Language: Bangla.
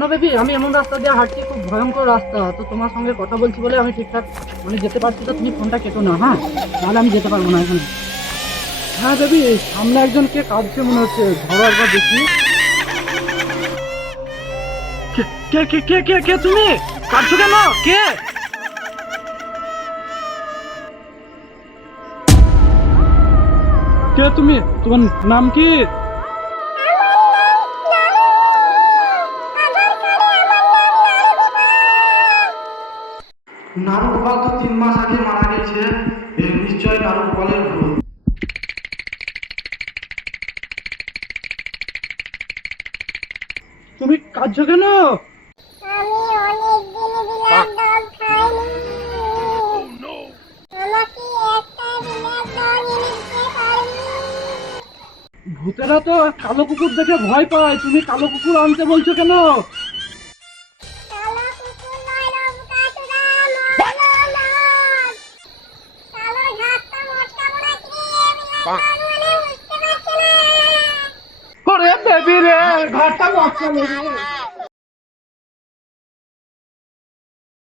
না বেবি, আমি এমন রাস্তা দিয়ে হাঁটছি, খুব ভয়ঙ্কর রাস্তা। তো তোমার সঙ্গে কথা বলছি বলে আমি ঠিকঠাক মানে যেতে পারছি। তো তুমি ফোনটা কেটো না, হ্যাঁ? নাহলে আমি যেতে পারবো না এখানে। হ্যাঁ বেবি, সামনে একজনকে কাঁদছে মনে হচ্ছে, ধরো একবার দেখি। কে কে কে কে কে কে তুমি কাঁদছো কেন? কে? কে তুমি? তোমার নাম কি? নারু গোপাল তো 3 মাস আগে মারা গেছে। নিশ্চয় নারু গোপালের ভুল। তুমি কাঁদছো কেন? আমি অনেক দিন বিলাস দল খাইনি। আমাকে একটা বিলাস দল এনে দিতে পারবি? ভূতেরা তো কালো কুকুর দেখে ভয় পায়, তুমি কালো কুকুর আনতে বলছো কেন? কালো কুকুর নয় রবকাতুরা, মরলো মাছ। কালো ঘাসটা মোটকা মনে বিলাস দল মানে বুঝতে পারছে না। ওরে বেবি রে, ঘরটা মস্ত লেগে